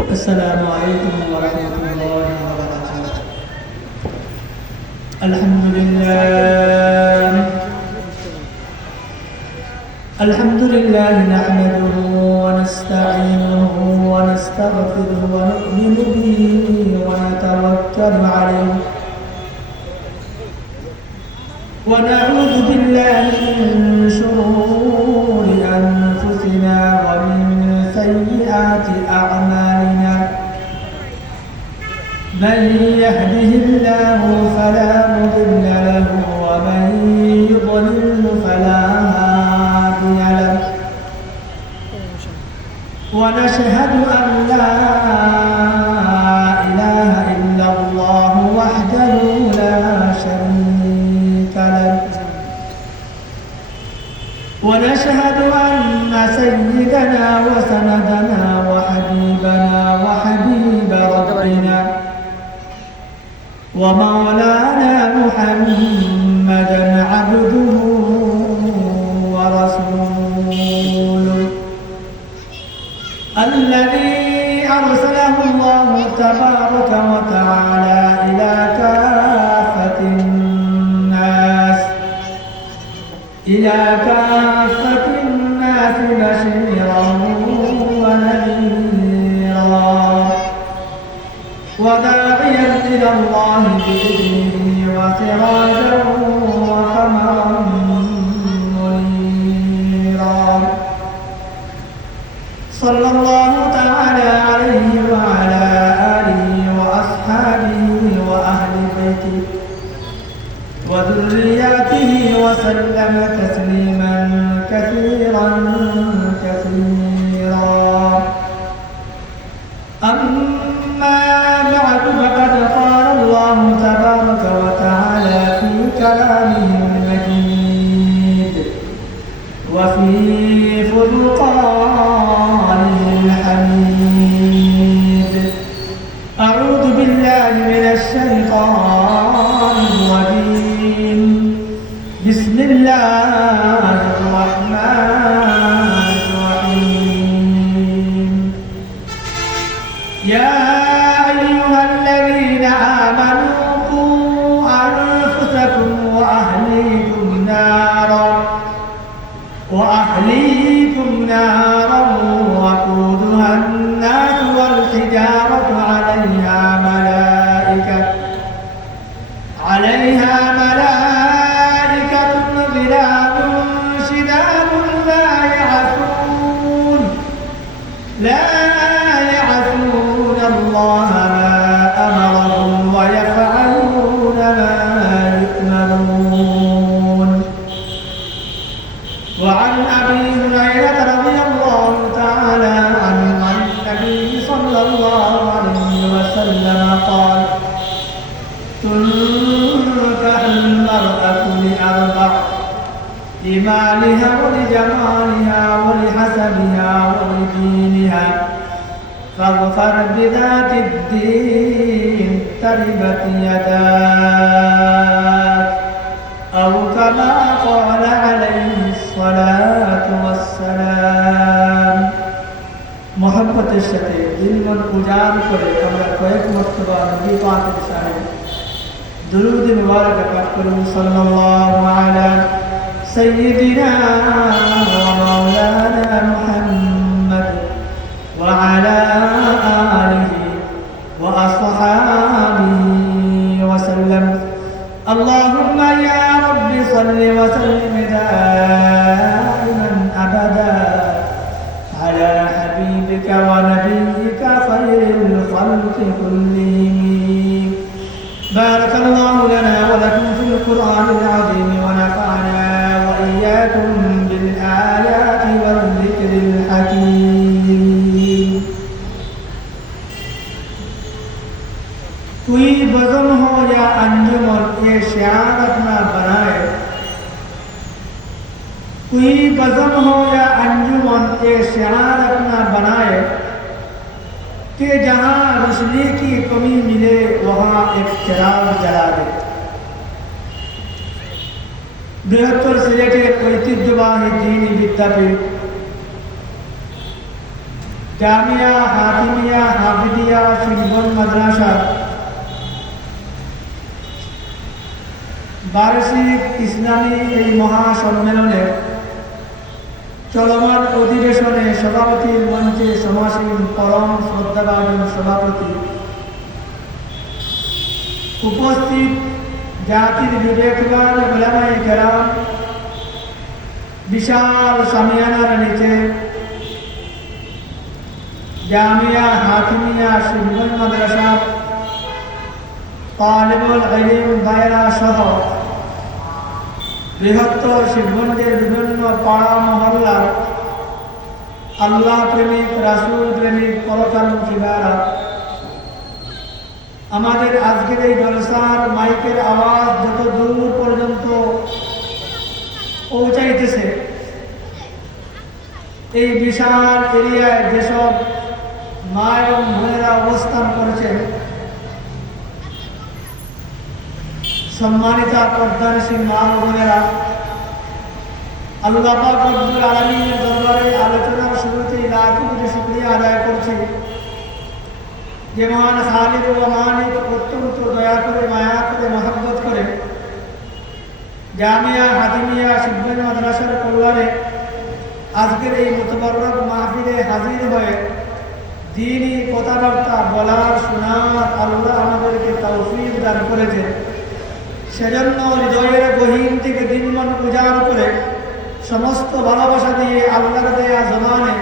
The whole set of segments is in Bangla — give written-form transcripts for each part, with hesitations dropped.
السلام عليكم ورحمة الله وبركاته. الحمد لله نحمده ونستعينه ونستغفره ونؤمن به ونتوكل عليه ونعوذ بالله من شرور أنفسنا ومن سيئات أعمالنا. من يهده الله فلا مضل له ومن يضلل فلا هادي له. ونشهد أن لا إله إلا الله وحده لا شريك له. ونشهد أن سيدنا وسندنا وحبيبنا وحبيب ربنا ومولانا محمدا عبده ورسوله الذي أرسله الله تبارك وتعالى إلى كافة الناس بشيرا ونذيرا وداعيا إلى الله بإذنه وسراجا وقمرا منيرا. صلى الله تعالى عليه وعلى آله وأصحابه وأهل بيته وذرياته وسلم تسليما كثيرا كثيرا. أما بعد فقد قال الله تبارك وتعالى في كلامه المجيد وفي فرقانه الحميد. أعوذ بالله من الشيطان الرجيم. بسم الله الرحمن الرحيم. يا أيها الذين آمنوا قوا أنفسكم وأهليكم نارا وقودها الناس والحجارة عليها ملائكة غلاظ شداد لا يعصون الله ما أمرهم ويفعلون ما يؤمرون. وعن أبي هريرة رضي الله تعالى عنه عن النبي صلى الله عليه وسلم قال: تنكح المرأة لأربع: لمالها ولجمالها ولحسبها ولدينها، فاظفر بذات الدين تربت يداك، أو كما قال عليه الصلاة والسلام. محبতের সাথে দিল মন উজাড় করে আমরা কয়েক মর্তবা নবী পাকের শানে দুরূদ মুবারক পাঠ করুন। সাল্লাল্লাহু আলা সাইয়্যিদিনা ওয়া মাওলানা মুহাম্মদ ওয়া আলা আলিহি ওয়া আসহাবিহি ওয়া সাল্লাম। আল্লাহুম্মা ইয়া রাব্বি সাল্লি ওয়া সাল্লিম দাইমান আবাদা على حبيبك ونبيك خير الخلق كلهم. بارك الله لنا ولكم في القرآن العظيم ونفعنا وإياكم بالآيات والذكر الحكيم. कोई बज़म हो या अंजुमन ये शियार अपना बनाए, कोई बज़म हो या अंजुमन ये शियार अपना बनाए कि जहाँ रोशनी की कमी मिले वहाँ एक चिराग जला दे। বৃহত্তর সিলেটের ঐতিহ্যবাহী দ্বীনি বিদ্যাপীঠ জামিয়া হাতিমিয়া হাফিদিয়া শিবগঞ্জ মাদ্রাসা বার্ষিক ইসলামী এই মহাসম্মেলনের চলমান অধিবেশনে সভাপতির মঞ্চে সমাসীন পরম শ্রদ্ধাভাজন সভাপতি, উপস্থিত জাতির বিবেকবান উলামায়ে কেরাম, বিশাল সামিয়ানার নিচে জামিয়া হাতিমিয়া শিবগঞ্জ মাদ্রাসা তালিবুল ইলম ভাইরা সহ বৃহত্তর শিবগঞ্জের বিভিন্ন পাড়া মহল্লার আল্লাহ প্রেমিক, রাসূল প্রেমিক, পরকালমুখী ভাইরা, আমাদের আজকের এই জলসার মাইকের আওয়াজ যত দূর পর্যন্ত পৌঁছাইতেছে, এই বিশাল এরিয়ায় যেসব মা এবং বোনেরা অবস্থান করেছেন, সম্মানিতা পর্দানশীল মা ও বোনেরা, আল্লাহ পাক রব্বুল আলামিনের দরবারে আলোচনার শুরুতেই লাখো কোটি শুকরিয়া আদায় করছি যে মহান খালিক ও মালিক অত্যন্ত দয়া করে, মায়া করে, মহব্বত করে জামিয়া হাতিমিয়া শিবগঞ্জ মাদ্রাসার কল্যাণে আজকের এই মুতবাররক মাহফিলে হাজির হয়ে দ্বীনি কথাবার্তা বলার, শোনার আল্লাহ আমাদেরকে তৌফিক দান করেছেন। সেজন্য হৃদয়ের গহীন থেকে দিনমন উজাড় করে সমস্ত ভালোবাসা দিয়ে আল্লাহর দেয়া জবানে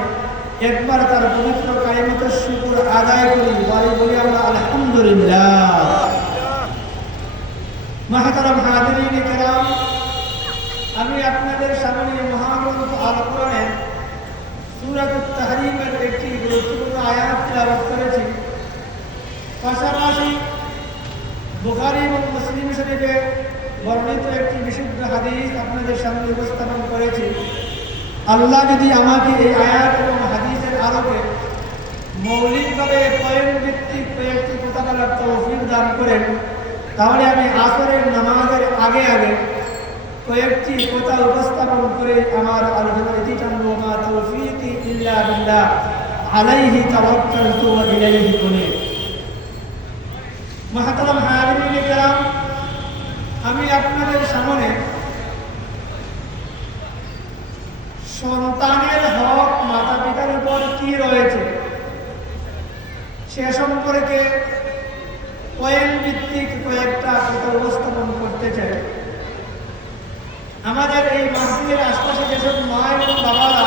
একবার তার পবিত্র কালিমাতের শুকর আদায় করি, বলি আমরা আলহামদুলিল্লাহ। মুহতারাম হাজিরিনে কেরাম, আমি আপনাদের সামনে মহাগ্রন্থ আল কোরআনের সূরাতুত তাহরীমের একটি গুরুত্বপূর্ণ আয়াত তিলাওয়াত করেছি। পাশাপাশি বুখারী এবং মুসলিম শরীফে বর্ণিত একটি বিশুদ্ধ হাদিস আপনাদের সামনে উপস্থাপন করেছি। আল্লাহ যদি আমাকে এই আয়াত এবং হাদিসের আলোকে মৌলিকভাবে পয়েন্ট ভিত্তিক কয়েকটি কথা বলার তৌফিক দান করেন, তাহলে আমি আসরের নামাজের আগে আগে কয়েকটি কথা উপস্থাপন করে আমার আলোচনার ইতি টানবো। মা তৌফিকি ইল্লা বিল্লাহ, আলাইহি তাওয়াক্কালতু ওয়া ইলাইহি উনীব। মুহতারাম হাজিরিনে কেরাম, আমি আপনাদের সামনে সন্তানের হক মাতা পিতার উপর কি রয়েছে সে সম্পর্কে পয়েন্ট ভিত্তিক কয়েকটা কথা উপস্থাপন করতে চাই। আমাদের এই মাহফিলের আশপাশে যেসব মা এবং বাবারা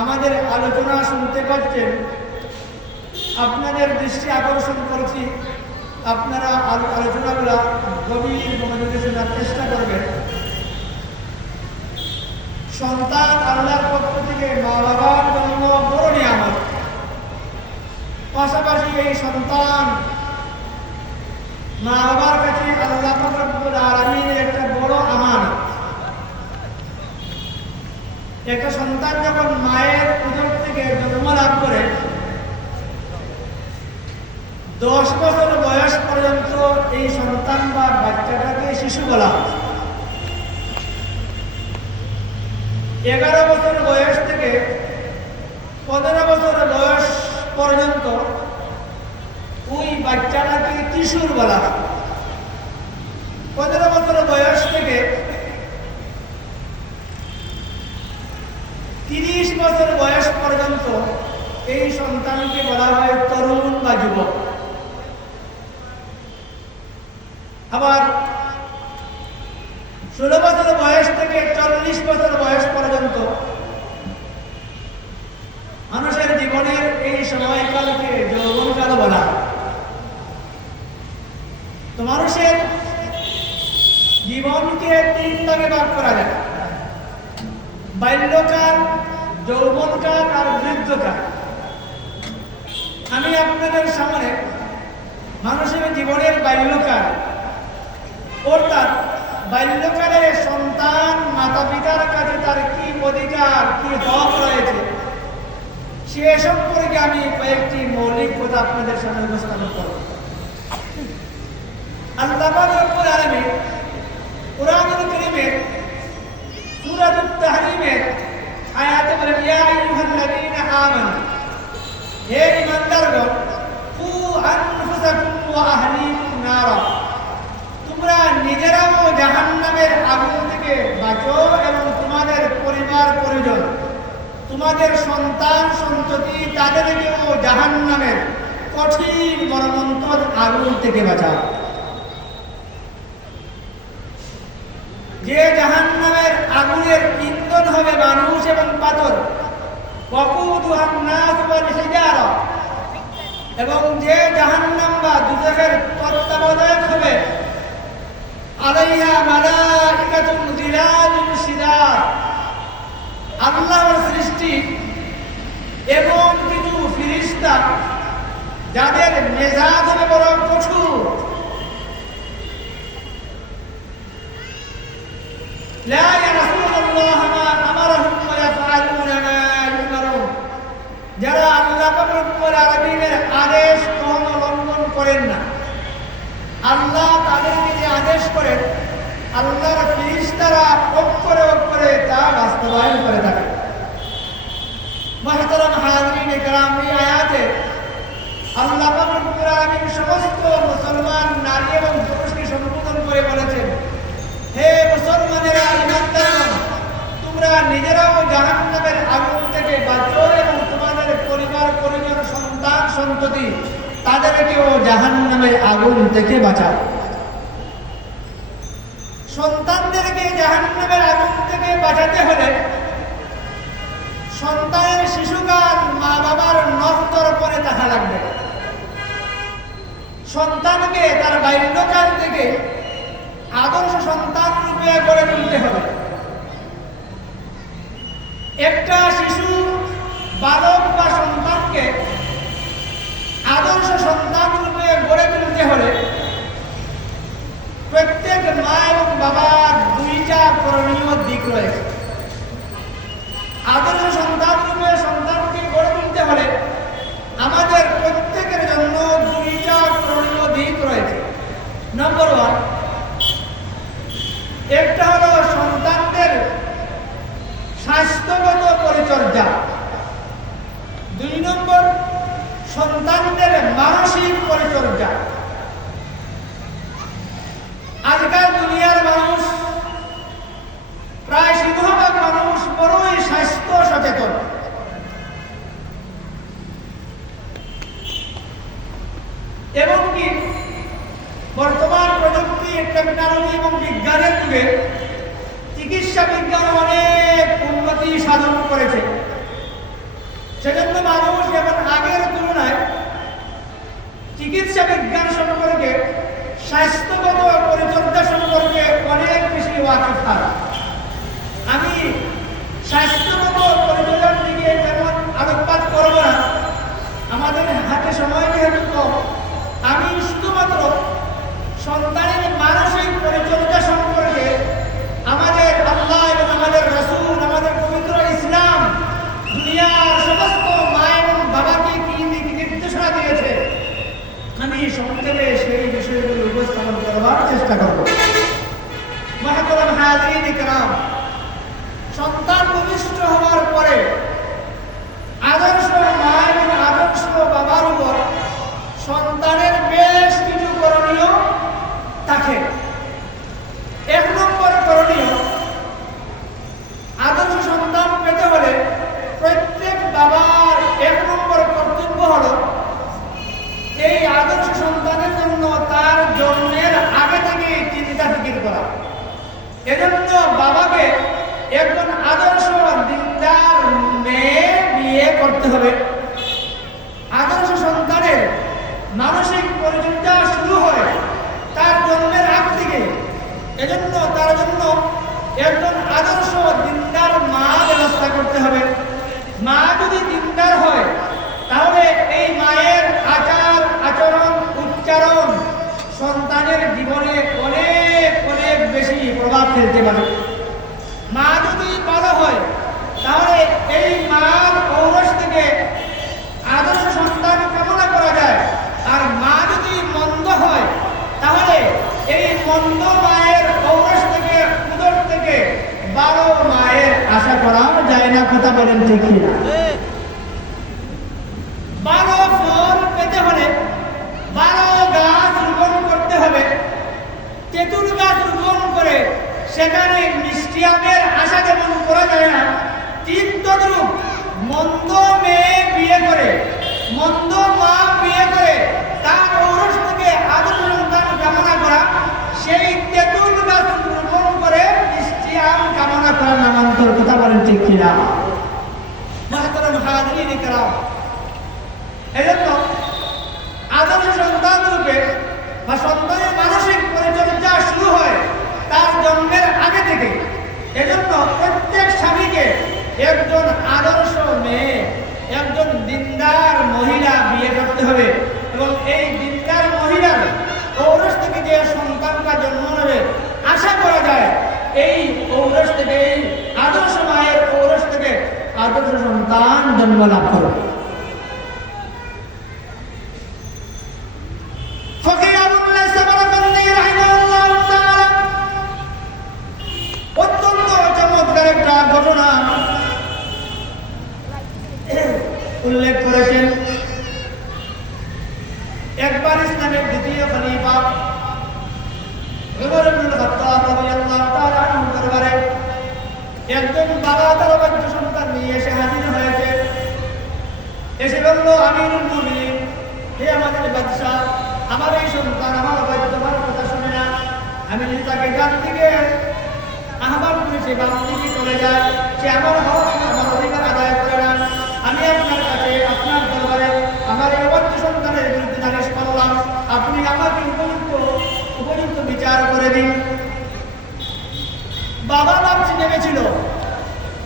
আমাদের আলোচনা শুনতে পাচ্ছেন, আপনাদের দৃষ্টি আকর্ষণ করছি, আপনারা আলোচনাগুলো গভীর মনোযোগে শোনার চেষ্টা করবেন। সন্তান আল্লাহর পক্ষ থেকে মা বাবার জন্য বড় নিয়ামত। পাশাপাশি এই সন্তান মা বাবার কাছে আল্লাহ পাক রব্বুল আলামিনের একটা বড় আমানত। একটা সন্তান যখন মায়ের উদর থেকে জন্ম লাভ করে 10 বছর বয়স পর্যন্ত এই সন্তান বা বাচ্চাটাকে শিশু বলা হয়। 11 বছর বয়স থেকে 15 বছর বয়স পর্যন্ত ওই বাচ্চাটাকে কিশোর বলা হয়। 15 বছর বয়স থেকে 30 বছর বয়স পর্যন্ত এই সন্তানকে বলা হয় তরুণ বা যুবক। আবার 16 বছর বয়স থেকে 40 বছর বয়স পর্যন্ত মানুষের জীবনের এই সময়কালকে যৌবনকাল বলা হয়। তো মানুষের জীবনকে 3 ভাগে ভাগ করা যায়: বাল্যকাল, যৌবনকাল আর বৃদ্ধকাল। আমি আপনাদের সামনে মানুষের জীবনের বাল্যকাল, অর্থাৎ বাল্যকালের সন্তান মাতা পিতার কাছে তার কি অধিকার, কি হক রয়েছে সে সম্পর্কে আমি কয়েকটি মৌলিক কথা আপনাদের সামনে উপস্থাপন করব। আল্লাহ পাক রব্বুল আলামিন কুরআনুল কারীমের সূরাতুত তাহরীমের আয়াতে বলেন, ইয়া আইয়ুহাল্লাযীনা আমানু হে ঈমানদারগণ, কু আনফুসাকুম ওয়া আহলিকুম নারা, তোমরা নিজেরাও জাহান্নামের আগুন থেকে বাঁচো এবং তোমাদের পরিবার পরিজন, তোমাদের সন্তান সন্ততি তাদেরকেও জাহান্নামের কঠিন মর্মন্তুদ আগুন থেকে বাঁচাও। যে জাহান্নামের আগুনের ইন্ধন হবে মানুষ এবং পাথর, ওয়াকুদুহান নাস ওয়াল হিজারা, এবং যে জাহান্নাম বা দুজখের তত্ত্বাবধায়ক হবে আলাইহা মালাইকাতুন যিলালুন শিদাদ, আল্লাহর সৃষ্টি এবং কিছু ফেরেশতা যাদের মেজাজ হবে বড় কঠোর। লা ইয়াসুনুল্লাহ মা আমারহুম ওয়া ইয়াফআলুনা মা ইউমারুন, যারা আল্লাহ রব্বুল আলামিনের আদেশ কখনো লঙ্ঘন করেন না। আল্লাহ তাদেরকে যে আদেশ করেন, আল্লাহর ফেরেশতারা অক্ষরে অক্ষরে তা বাস্তবায়ন করে থাকে। মুহতারাম হাজিরিন ইকরাম, এই আয়াতে আল্লাহ রব্বুল আলামিন সমস্ত মুসলমান নারী এবং পুরুষকে সম্বোধন করে বলেছেন, হে মুসলমানেরা, ঈমানদারগণ, তোমরা নিজেরাও জাহান্নামের আগুন থেকে বাঁচো এবং তোমাদের পরিবার পরিজন সন্তান সন্ততি তাদেরকেও জাহান্নামের আগুন থেকে বাঁচাও। সন্তানদেরকে জাহান্নামের আগুন থেকে বাঁচাতে হলে সন্তানের শিশুকাল মা বাবার নজর পরে থাকা লাগবে। সন্তানকে তার বাল্যকাল থেকে আদর্শ সন্তান রূপে গড়ে তুলতে হবে। একটা শিশু বালক বা সন্তানকে আদর্শ সন্তান রূপে গড়ে তুলতে হলে প্রত্যেক মা এবং বাবার দুইটা করণীয় দিক রয়েছে। আদর্শ সন্তান রূপে সন্তানকে গড়ে তুলতে হলে আমাদের প্রত্যেকের জন্য দুইটা করণীয় দিক রয়েছে। নম্বর 1, একটা হলো সন্তানদের স্বাস্থ্যগত পরিচর্যা। 2 নম্বর, সন্তানদের মানসিক পরিচর্যা। আজকাল দুনিয়ার মানুষ, প্রায় সিংহভাগ মানুষ বড়ই স্বাস্থ্য সচেতন। এবং কি বর্তমান প্রযুক্তি, টেকনোলজি এবং বিজ্ঞানের যুগে চিকিৎসা বিজ্ঞান অনেক উন্নতি সাধন করেছে। সেজন্য মানুষ এখন আগের তুলনায় চিকিৎসা বিজ্ঞান সম্পর্কে, স্বাস্থ্যগত পরিচর্যা সম্পর্কে অনেক বেশি ওয়াকিফ হয়। আমি স্বাস্থ্যগত পরিচর্যার দিকে তেমন আলোকপাত করব না, আমাদের হাতে সময় যেহেতু কম। আমি শুধুমাত্র সন্তানের মানসিক পরিচর্যা সম্পর্কে আমাদের আল্লাহ এবং আমাদের রাসূল, আমাদের পবিত্র ইসলাম দুনিয়ার সমস্ত মা এবং বাবাকে কি নির্দেশনা দিয়েছে, আমি সংক্ষেপে সেই বিষয়গুলো উপস্থাপন করবার চেষ্টা করব। মুহতারাম হাজিরিন ইকরাম, সন্তান ভূমিষ্ঠ হওয়ার পরে আদর্শ মা এবং আদর্শ বাবার উপর সন্তানের বেশ কিছু করণীয় থাকে। 1 নম্বর করণীয়, আদর্শ সন্তান পেতে হলে প্রত্যেক বাবার 1 নম্বর কর্তব্য হলো এই আদর্শ সন্তানের জন্য তার জন্মের আগে থেকে চিন্তা ফিকির করা। এজন্য বাবাকে একজন আদর্শ দিনদার মেয়ে বিয়ে করতে হবে। আদর্শ সন্তানের মানসিক পরিচর্যা শুরু হয় তার জন্মের আগ থেকে। এজন্য তার জন্য একজন আদর্শ দিনদার মা ব্যবস্থা করতে হবে। মা যদি দিনদার হয় তাহলে এই মায়ের আচার আচরণ উচ্চারণ সন্তানের জীবনে অনেক অনেক বেশি প্রভাব ফেলতে পারে। মা যদি ভালো হয় তাহলে এই মার ঔরস থেকে আদর্শ সন্তান কামনা করা যায়। আর মা যদি মন্দ হয় তাহলে এই মন্দ মায়ের ঔরস থেকে, উদর থেকে ভালো মায়ের আশা করা যায় না। কথা বলেন ঠিক কিনা? সেখানে মিষ্টি আমের আশা যেমন করা যায় না, ঠিক তদ্রূপ মন্দ মেয়ে বিয়ে করে, মন্দ মা বিয়ে করে তার ঔরস থেকে আদর সন্তান কামনা করা, সেই তেঁতুল গাছ রোপণ করে মিষ্টি আম কামনা করা নামান্তর। কথা বলেন ঠিক কিনা? মাহতারাম হাজিরিন কিরাম, এজন্য আদর্শ সন্তান রূপে বা সন্তানের মানসিক পরিচর্যা শুরু হয় তার জন্মের আগে থেকে। এজন্য প্রত্যেক স্বামীকে একজন আদর্শ মেয়ে, একজন দিনদার মহিলা বিয়ে করতে হবে এবং এই দিনদার মহিলার ঔরস থেকে যে সন্তানটা জন্ম নেবে আশা করা যায় এই ঔরস থেকে, এই আদর্শ মায়ের ঔরস থেকে আদর্শ সন্তান জন্ম লাভ করবে। অত্যন্ত চমৎকার একটা ঘটনা উল্লেখ করেছেন। একবার ইসলামের দ্বিতীয় খলিফা ওমর ইবনে খাত্তাব রাদিয়াল্লাহু তাআলা আনহু দরবারে একজন বাবা তার বাচ্চ সন্তান নিয়ে এসে হাজির হয়েছে। এসে বলল, আমিরুল মুমিনিন, হে আমাদের বাদশাহ, আমার এই সন্তান আমার বাচ্চ তোমার কথা শুনে না। আমি যদি তাকে ডান দিকে আহ্বান করি সে বাম দিকে চলে যায়, সে আমার হক আমার অধিকার আদায় করে না। আমি আপনার কাছে আপনার দরবারে আমার এই বাচ্চ সন্তানের বিরুদ্ধে নালিশ করলাম, আপনি আমাকে উপযুক্ত বিচার করে দিন। বাবা ভাবছি নেমেছিল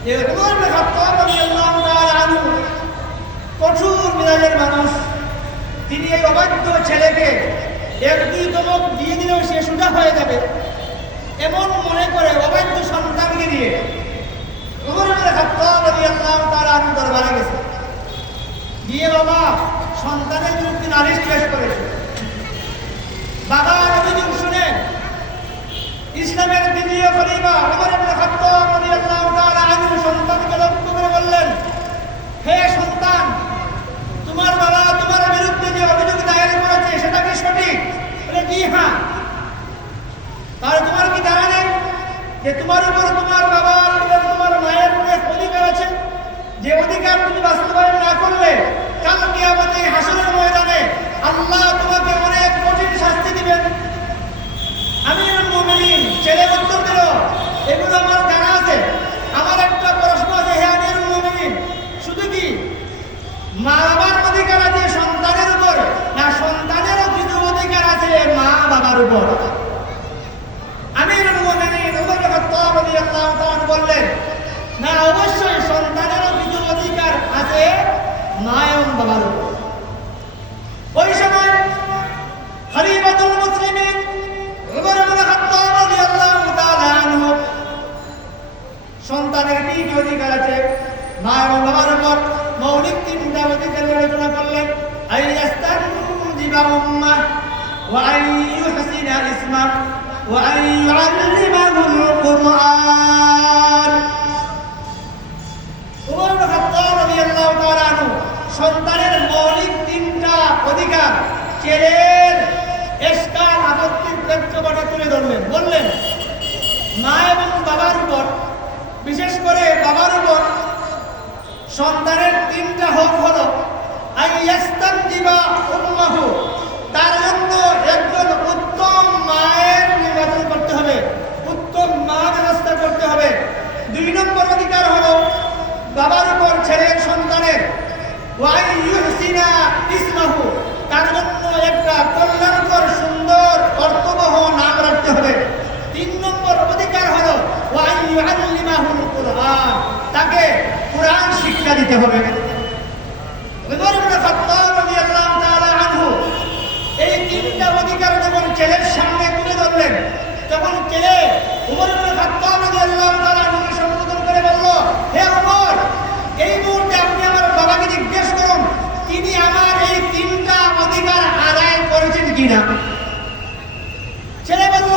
যে ওমর ইবনে খাত্তাব রাদিয়াল্লাহু তাআলা আনহু কঠোর মেজাজের মানুষ, তিনি এই অবাধ্য ছেলেকে এক দুই ধমক দিয়ে দিলেও সে সোজা হয়ে যাবে এমন মনে করে অবাধ্য সন্তানকে দিয়ে ওমর ইবনে খাত্তাব রাদিয়াল্লাহু তাআলা আনহু দরবারে গেছে। গিয়ে বাবা সন্তানের বিরুদ্ধে নালিশ পেশ করেছে। বাবার অভিযোগ শুনে ইসলামের দ্বিতীয় খলিফা ওমর ইবনে খাত্তাব রাদিয়াল্লাহু তাআলা আনহু সন্তানকে লক্ষ্য করে বললেন, হে সন্তান, তোমার বাবা তোমার বিরুদ্ধে যে অভিযোগ দায়ের করেছে সেটা কি সঠিক? বলে, জি হ্যাঁ। তাহলে তোমার কি জানা নেই যে তোমার উপর তোমার বাবার উপর তোমার মায়ের অনেক অধিকার আছে, যে অধিকার তুমি বাস্তবায়ন না করলে কাল কিয়ামতে হাসরের ময়দানে আল্লাহ তোমাকে অনেক কঠিন শাস্তি দিবেন। আমিরুল মুমিনিন ছেলে উত্তর দিল, এগুলো আমার জানা আছে। আমার একটা প্রশ্ন আছে, হে আমিরুল মুমিনিন, শুধু কি মা বাবার অধিকার আছে সন্তানের উপর, না সন্তানেরও কিছু অধিকার আছে মা বাবার উপর? আমিরুল মুমিনিন ওমর ইবনে খাত্তাব রাদিয়াল্লাহু তাআলা বললেন, না, অবশ্যই সন্তানেরও কিছু অধিকার আছে মা এবং বাবার উপর। ওই সময় খলিফাতুল মুসলিমিন ওমর ইবনে খাত্তাব রাদিয়াল্লাহু তাআলা আনহু সন্তানের কি কি অধিকার আছে মা এবং বাবার উপর মৌলিক তিনটা অধিকার আলোচনা করলেন। আইয়াস্তানজিবা উম্মাহ ওয়া আইয়ুহসিনা ইসমাহ ওয়া আইয়ুআল্লিমাহুল কুরআন। ওমর ইবনে খাত্তাব রাদিয়াল্লাহু তাআলা আনহু সন্তানের মৌলিক তিনটা অধিকার ছেলের এসকাল আপত্তির প্রেক্ষাপটে তুলে ধরলেন। বললেন, মা এবং বাবার উপর, বিশেষ করে বাবার উপর সন্তানের তিনটা হক হলো আইয়াস্তানজিবা উম্মাহু, তার জন্য একজন উত্তম মায়ের নির্বাচন করতে হবে, উত্তম মা ব্যবস্থা করতে হবে। দুই নম্বর অধিকার হলো বাবার উপর ছেলের সন্তানের ওয়াইয়ুহসিনা ইসমাহু, তার জন্য একটা কল্যাণকর সুন্দর অর্থবহ নাম রাখতে হবে। তিন নম্বর অধিকার হলো ওয়াইয়ুআল্লিমাহুল কুরআন, তাকে কুরআন শিক্ষা দিতে হবে। ওমর ইবনে খাত্তাব রাদিয়াল্লাহু তাআলা আনহু এই তিনটা অধিকার যখন ছেলের সামনে তুলে ধরলেন, তখন ছেলে ওমর ইবনে খাত্তাব রাদিয়াল্লাহু তাআলা আনহুকে সম্বোধন করে বলল, হে ওমর, এই মুহূর্তে আপনি আমার বাবাকে জিজ্ঞেস করুন তিনি আমার এই তিনটা অধিকার আদায় করেছেন কিনা। ছেলে বলল,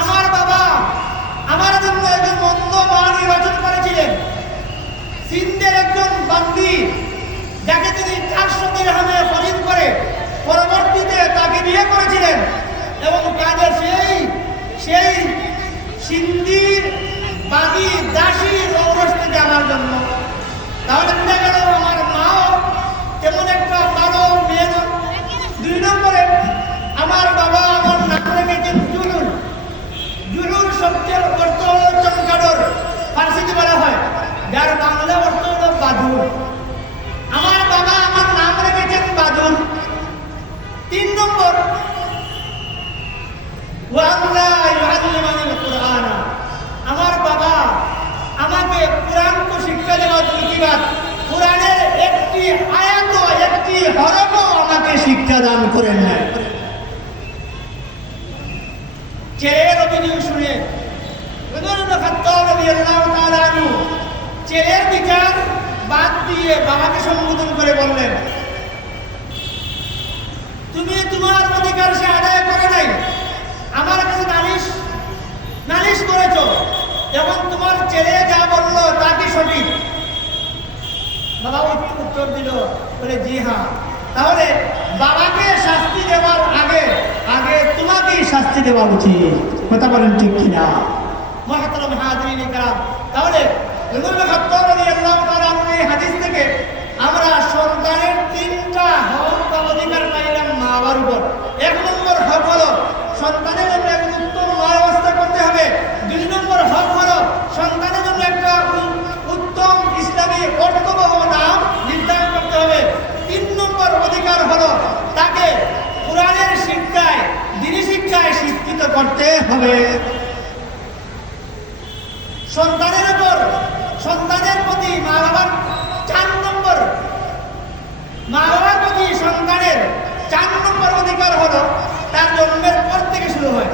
আমার বাবা আমার জন্য একজন মন্দ মা নির্বাচন করেছিলেন, সিন্ধের একজন বান্দি, যাকে তিনি 400 দিরহামে খরিদ করে পরবর্তীতে তাকে বিয়ে করেছিলেন এবং কাজে সেই সিন্ধ আমার জন্ম। তাহলে বুঝা গেল আমার মাও তেমন একটা ভালো মেয়ে নয়। 2 নম্বরে আমার বাবা আমার নাম রেখেছেন জুলুল। জুলুল শব্দের অর্থ হলো চমকাদর, ফার্সিতে বলা হয়, যার বাংলা অর্থ হলো বাদুর। আমার বাবা আমার নাম রেখেছেন বাদুর। 3 নম্বর আমার বাবা আমাকে কোরআন তো শিক্ষা দেওয়া দুর্নীতিবাদ, কোরআনের একটি আয়াত একটি হরফও আমাকে শিক্ষা দান করেন নাই। ছেলের অভিযোগ শুনে ছেলের বিচার বাদ দিয়ে বাবাকে সম্বোধন করে বললেন, তুমি তোমার অধিকার সে আদায় করে নাই, আমার কাছে নালিশ করেছ, এবং তোমার ছেলে যা বললো তা কি সঠিক? বাবা উত্তর দিল, বলে জি হ্যাঁ। তাহলে বাবাকে শাস্তি দেওয়ার আগে তোমাকেই শাস্তি দেওয়া উচিত। কথা বলেন ঠিক কিনা? মুহতারাম হাজিরিন কিরাম, তাহলে ওমর ইবনে খাত্তাব রাদিয়াল্লাহু তাআলা এই হাদিস থেকে আমরা সন্তানের 3টা হক বা অধিকার পাইলাম মা বাবার উপর। 1 নম্বর হক হলো সন্তানের জন্য একটা উত্তম মা ব্যবস্থা করতে হবে। 2 নম্বর হক হলো সন্তানের জন্য একটা উত্তম ইসলামী কর্তব্য নাম নির্ধারণ করতে হবে। 3 নম্বর অধিকার হলো তাকে কোরআনের শিক্ষায়, দ্বীনি শিক্ষায় শিক্ষিত করতে হবে। সন্তানের প্রতি মা বাবার 4 নম্বর সন্তানের 4 নম্বর অধিকার হলো তার জন্মের পর থেকে শুরু হয়।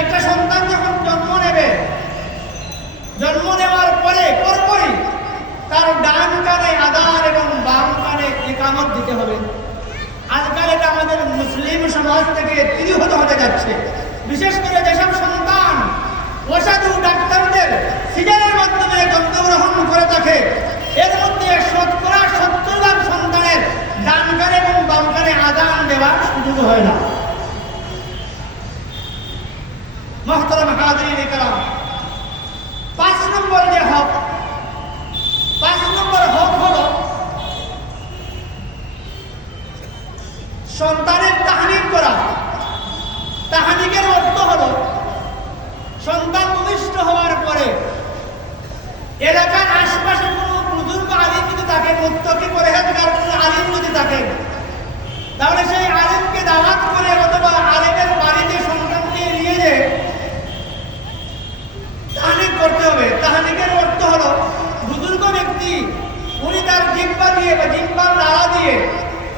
একটা সন্তান যখন জন্ম নেবে, জন্ম নেওয়ার পরপরই তার ডান কানে আযান এবং বাম কানে ইকামত দিতে হবে। আজকাল এটা আমাদের মুসলিম সমাজ থেকে তিরোহিত হতে যাচ্ছে। বিশেষ করে যেসব সন্তান অসাধু ডাক্তারদের সিজারের মাধ্যমে জন্মগ্রহণ করে থাকে, এর মধ্যে 70% সন্তানের ডান কানে এবং বাম কানে আযান দেওয়ার সুযোগ হয় না। মুহতারাম হাজিরিন কিরাম, 5 নম্বর হক হলো সন্তানের তাহনিক করা। তাহনিকের অর্থ হলো সন্তান ভূমিষ্ঠ হওয়ার পরে এলাকার আশপাশে কোনো বুজুর্গ আলিম যদি থাকে, মুত্তাকি পরহেজগার কোনো আলিম যদি থাকে, তাহলে সেই আলিমকে দাওয়াত করে অথবা আলিমের বাড়িতে সন্তানকে নিয়ে যেয়ে তাহনিক করতে হবে। তাহনিকের অর্থ হলো বুজুর্গ ব্যক্তি উনি তার জিহ্বা দিয়ে বা জিহ্বার নাড়া দিয়ে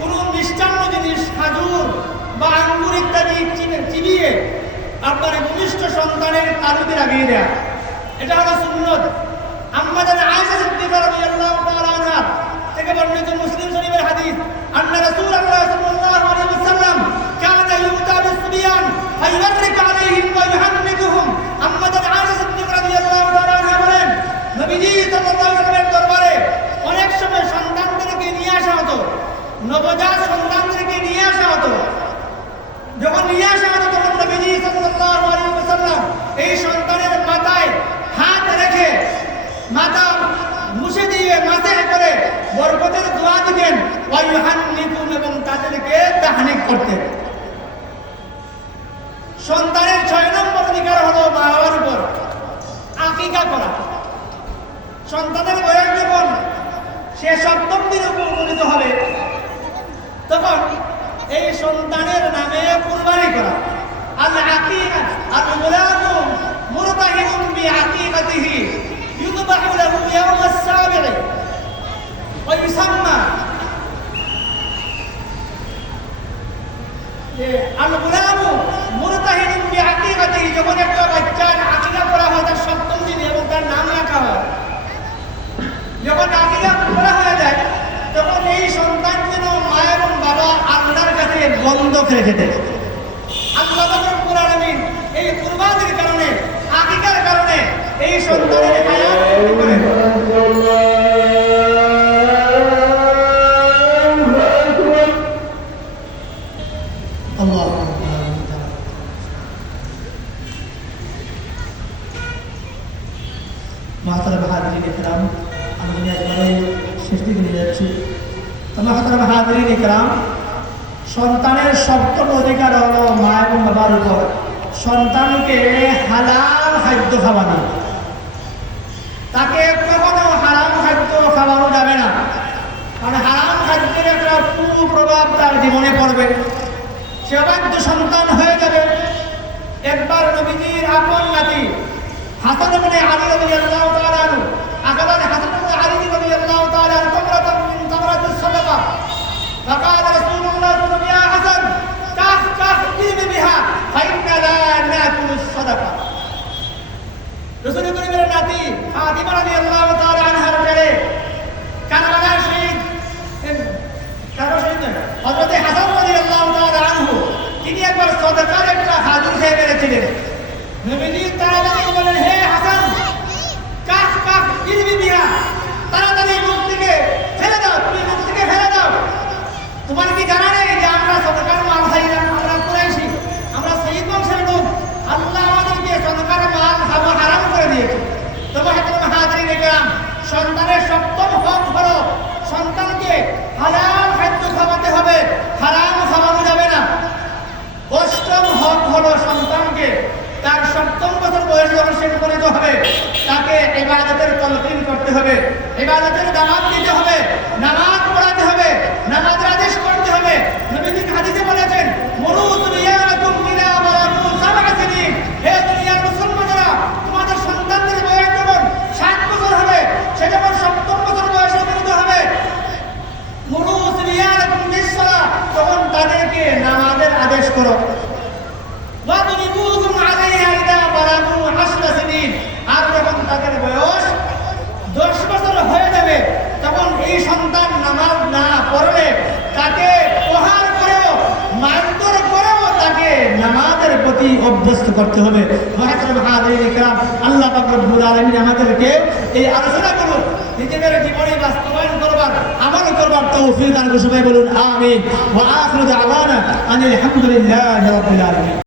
কোনো মিষ্টান্ন জিনিস, খাজুর বা আঙ্গুর ইত্যাদি চিবিয়ে আপনার ভূমিষ্ঠ সন্তানের তালুতে লাগিয়ে দেয়া, এটা হলো সুন্নত। আম্মা জান আয়েশা সিদ্দিকা রাদিয়াল্লাহু তাআলা আনহা থেকে বর্ণিত মুসলিম শরীফের হাদিস, আন্না রাসূলুল্লাহ সাল্লাল্লাহু আলাইহি ওয়াসাল্লাম কানা ইউতা বিসবিয়ান ফায়ুররিক আলাইহিম ওয়া ইউহান্নিকুহুম। আম্মা জান আয়েশা সিদ্দিকা রাদিয়াল্লাহু তাআলা আনহা বলেন, নবীজি সাল্লাল্লাহু আলাইহি ওয়াসাল্লামের দরবারে অনেক সময় সন্তানদেরকে নিয়ে আসা হতো, নবজাত সন্তানদেরকে নিয়ে আসা হতো। যখন নিয়ে আসা হতো তখন নবীজি সাল্লাল্লাহু আলাইহি ওয়াসাল্লাম এই সন্তানের মাথায় হাত রেখে মাথা মুছে দিয়ে মাথায় করে বরকতের দোয়া দিতেন, ওয়া ইউহান্নিকুম, এবং তাদেরকে তাহনিক করতেন। সন্তানের 6 নম্বর অধিকার হলো মা বাবার উপর আকিকা করা। সন্তানের বয়স যখন সে 7ম দিনে উপনীত হবে তখন এই সন্তানের নামে কুরবানি করা। আল আকিকা আল গুলামু মুরতাহিনুন বিআকিকাতিহি ইউযবাহু লাহু ইয়াওম আস-সাবি'i ওয়া ইউসাম্মা। আল গুলামু মুরতাহিনুন বিআকিকাতিহি, যখন একটা বাচ্চার আকিকা করা হয় তার 7ম দিনে এবং তার নাম রাখা হয়, যখন আকিকা করা হয়ে যায় তখন এই সন্তান যেন মা এবং বাবা আল্লাহর কাছে বন্ধক রেখে দেয়। আল্লাহ রাব্বুল আলামিন এই কুরবানির কারণে, আকিকার কারণে এই সন্তানের হায়াত করে। আল্লাহু আকবার। মুহতারাম হাজিরিন মুহতারাম হাজিরিন ইকরাম, সন্তানের সপ্তম অধিকার হলো মা এবং বাবার উপর সন্তানকে হালাল খাদ্য খাওয়ানো। তাকে কখনো হারাম খাদ্য খাওয়ানো যাবে না, কারণ হারাম খাদ্যের একটা কুপ্রভাব তার জীবনে পড়বে, সে অবাধ্য সন্তান হয়ে যাবে। একবার নবীজির আপন নাতি হাসান ইবনে আলী রাদিয়াল্লাহু তাআলা আনহু, আকাদান হাসান ইবনে আলী রাদিয়াল্লাহু তাআলা আনহু তামরাতুন মিন তামরাতিস সাদাকা, فقال رسول الله صلى الله عليه وسلم يا حسن كف كف ارمي بها فإنا لا نأكل الصدقة। রাসূল করিমের নাতি ফাতিমা রাদিয়াল্লাহু তাআলা আনহার ছেলে কারবালার শহীদ হযরত হাসান রাদিয়াল্লাহু তাআলা আনহু, তিনি একবার সাদাকার একটা খাজুর খেয়ে ফেলেছিলেন। নবীজি তাড়াতাড়ি বলেন, হে হাসান কাফ কাফ ইরমি বিহা, তাড়াতাড়ি মুখ থেকে ফেলে দাও, তুমি মুখ থেকে ফেলে দাও। তোমার কি জানা নেই যে আমরা সাদাকার মাল খাই না? আমরা কুরাইশি, আমরা শহীদ বংশের লোক, আল্লাহ আমাদেরকে সাদাকার মাল খাওয়া হারাম করে দিয়েছে। তবে মুহতারাম হাজিরিন ইকরাম, সন্তানের সপ্তম হক হলো সন্তানকে হালাল খাদ্য খাওয়াতে হবে, হারাম খাওয়ানো যাবে না। অষ্টম হক হলো সন্তানকে তার সপ্তম বছর বয়স যখন সে উপনীত হবে তাকে ইবাদতের তালকিন করতে হবে, ইবাদতের দাওয়াত দিতে হবে, নামাজ পড়াতে হবে, নামাজের আদেশ করতে হবে। নবীজি হাদিসে বলেছেন, মুরু দুনিয়াকুম ইলা বালাকুম সাবআ সিনিন, হে দুনিয়ার মুসলমানেরা, তোমাদের সন্তানদের বয়স যখন 7 বছর হবে, সে যখন সপ্তম বছর বয়সে উপনীত হবে, মুরু দুনিয়াকুম বিসসালাহ, তখন তাদেরকে নামাজের আদেশ করো। ওয়াদরিবুহুম আলাইহা ইযা বালাগু 10 সিনিন, আর যখন তাদের বয়স 10 বছর হয়ে যাবে তখন এই সন্তান নামাজ না পড়লে তাকে প্রহার করেও মারধর করেও তাকে নামাজের প্রতি অভ্যস্ত করতে হবে। মুহতারাম হাজিরিন ইকরাম, আল্লাহ পাক রব্বুল আলামিন আমাদেরকে এই আলোচনাগুলো নিজেদের জীবনে বাস্তবায়ন করবার, আমল করবার তৌফিক দান করুন। সবাই বলুন আমিন। ওয়া আখিরু দাওয়ানা আনিল হামদুলিল্লাহি রাব্বিল আলামিন।